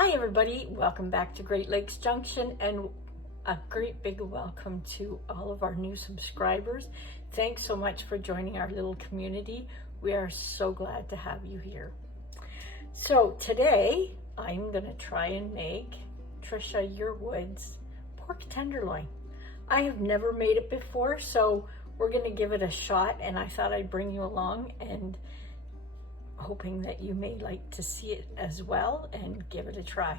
Hi everybody, welcome back to Great Lakes Junction and a great big welcome to all of our new subscribers. Thanks so much for joining our little community. We are so glad to have you here. So today I'm going to try and make Trisha Yearwood's pork tenderloin. I have never made it before, so we're going to give it a shot, and I thought I'd bring you along and hoping that you may like to see it as well and give it a try.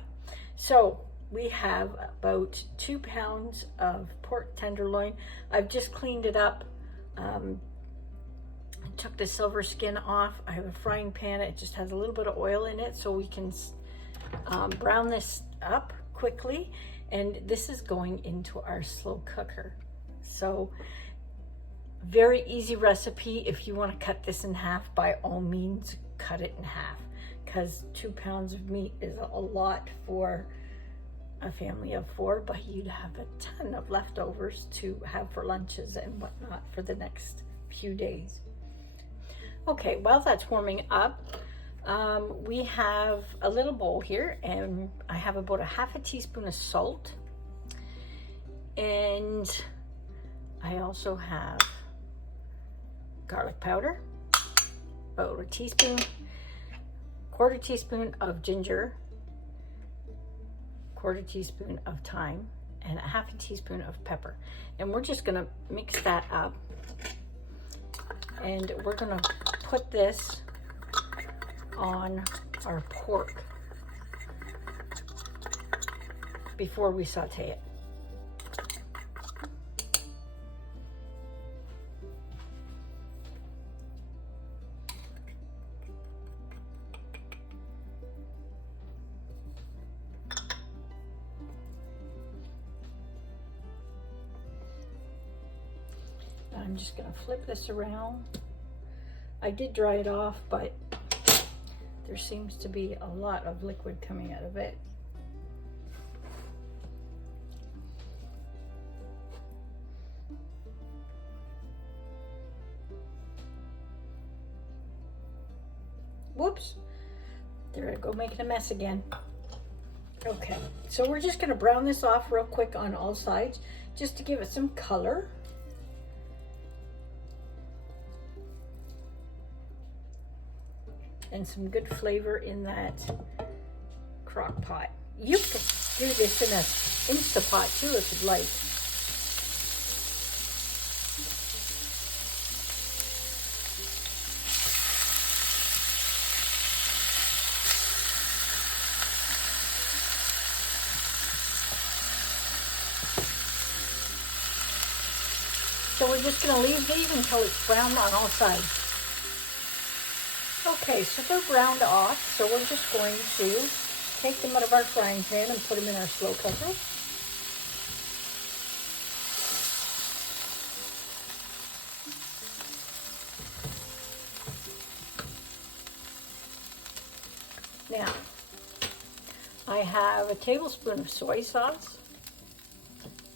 So we have about 2 pounds of pork tenderloin. I've just cleaned it up, took the silver skin off. I have a frying pan. It just has a little bit of oil in it so we can brown this up quickly. And this is going into our slow cooker. So very easy recipe. If you want to cut this in half, by all means cut it in half, because 2 pounds of meat is a lot for a family of 4, but you'd have a ton of leftovers to have for lunches and whatnot for the next few days. Okay, while that's warming up, we have a little bowl here, and I have about a half a teaspoon of salt, and I also have garlic powder, about a teaspoon, quarter teaspoon of ginger, quarter teaspoon of thyme, and a half a teaspoon of pepper. And we're just gonna mix that up, and we're gonna put this on our pork before we saute it. I'm just going to flip this around. I did dry it off, but there seems to be a lot of liquid coming out of it. Whoops, there I go, making a mess again. Okay, so we're just going to brown this off real quick on all sides just to give it some color. And some good flavor in that crock pot. You can do this in an Instapot too if you'd like. So we're just going to leave these until it's brown on all sides. Okay, so they're browned off, so we're just going to take them out of our frying pan and put them in our slow cooker. Now, I have a tablespoon of soy sauce,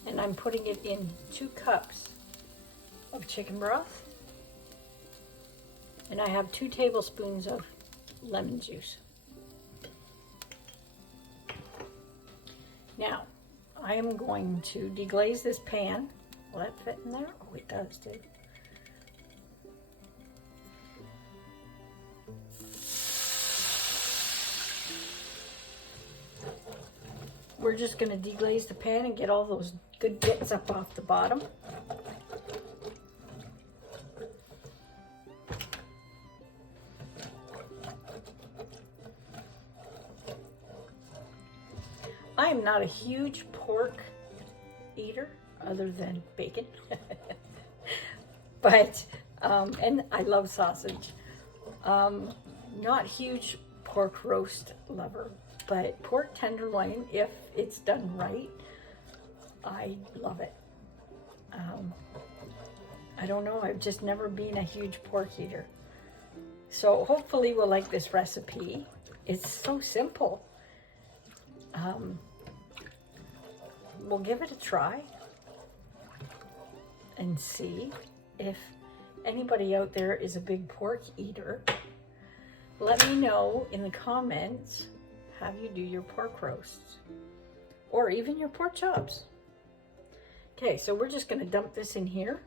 and I'm putting it in 2 cups of chicken broth. And I have 2 tablespoons of lemon juice. Now, I am going to deglaze this pan. Will that fit in there? Oh, it does too. We're just going to deglaze the pan and get all those good bits up off the bottom. I am not a huge pork eater other than bacon, but, and I love sausage. Not huge pork roast lover, but pork tenderloin, if it's done right, I love it. I don't know, I've just never been a huge pork eater. So hopefully we'll like this recipe. It's so simple. We'll give it a try and see if anybody out there is a big pork eater. Let me know in the comments have you do your pork roasts or even your pork chops. Okay, so we're just gonna dump this in here.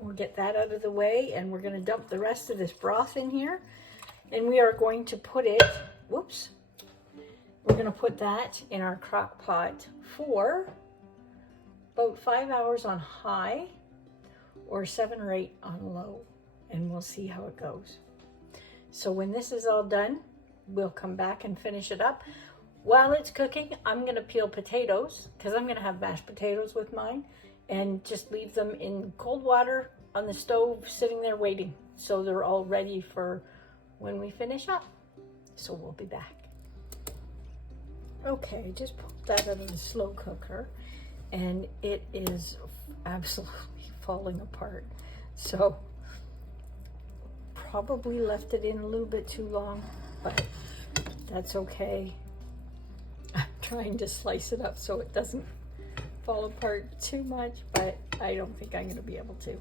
We'll get that out of the way, and we're gonna dump the rest of this broth in here. And we are going to put it, whoops, we're gonna put that in our crock pot for about 5 hours on high or 7 or 8 on low, and we'll see how it goes. So when this is all done, we'll come back and finish it up. While it's cooking, I'm gonna peel potatoes, because I'm gonna have mashed potatoes with mine, and just leave them in cold water on the stove sitting there waiting, so they're all ready for when we finish up. So we'll be back. Okay, just pulled that out of the slow cooker, and it is absolutely falling apart. So probably left it in a little bit too long, but that's okay. I'm trying to slice it up so it doesn't fall apart too much, but I don't think I'm going to be able to.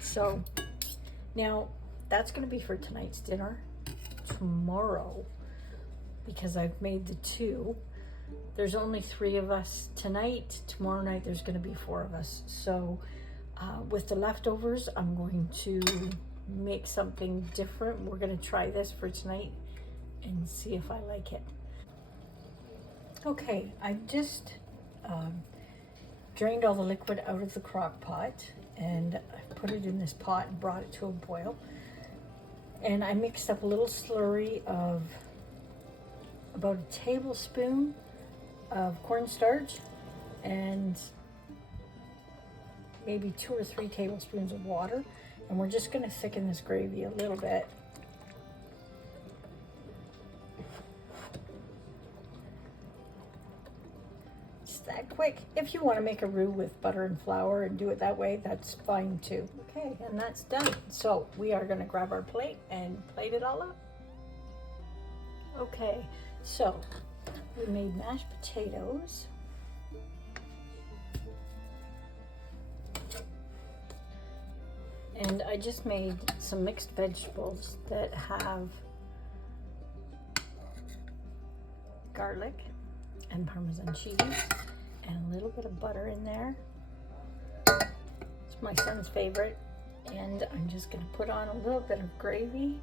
So now that's going to be for tonight's dinner. Tomorrow, because I've made the 2, there's only 3 of us tonight. Tomorrow night there's going to be 4 of us. So with the leftovers, I'm going to make something different. We're going to try this for tonight and see if I like it. Okay, I've just drained all the liquid out of the crock pot, and I put it in this pot and brought it to a boil. And I mixed up a little slurry of about a tablespoon of cornstarch and maybe 2 or 3 tablespoons of water. And we're just gonna thicken this gravy a little bit. Just that quick. If you want to make a roux with butter and flour and do it that way, that's fine too. Okay, and that's done. So we are gonna grab our plate and plate it all up. Okay, so we made mashed potatoes. And I just made some mixed vegetables that have garlic and Parmesan cheese and a little bit of butter in there. It's my son's favorite. And I'm just gonna put on a little bit of gravy.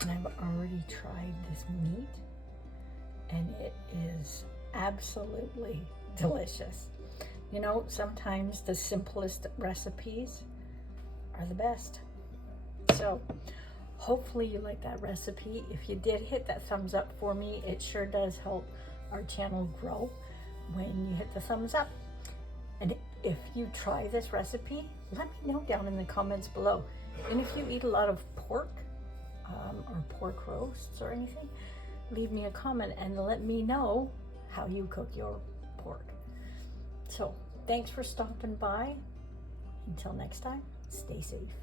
And I've already tried this meat, and it is absolutely delicious. You know, sometimes the simplest recipes are the best. So hopefully you like that recipe. If you did, hit that thumbs up for me. It sure does help our channel grow when you hit the thumbs up. And if you try this recipe, let me know down in the comments below. And if you eat a lot of pork or pork roasts or anything, leave me a comment and let me know how you cook your pork. So thanks for stopping by. Until next time, stay safe.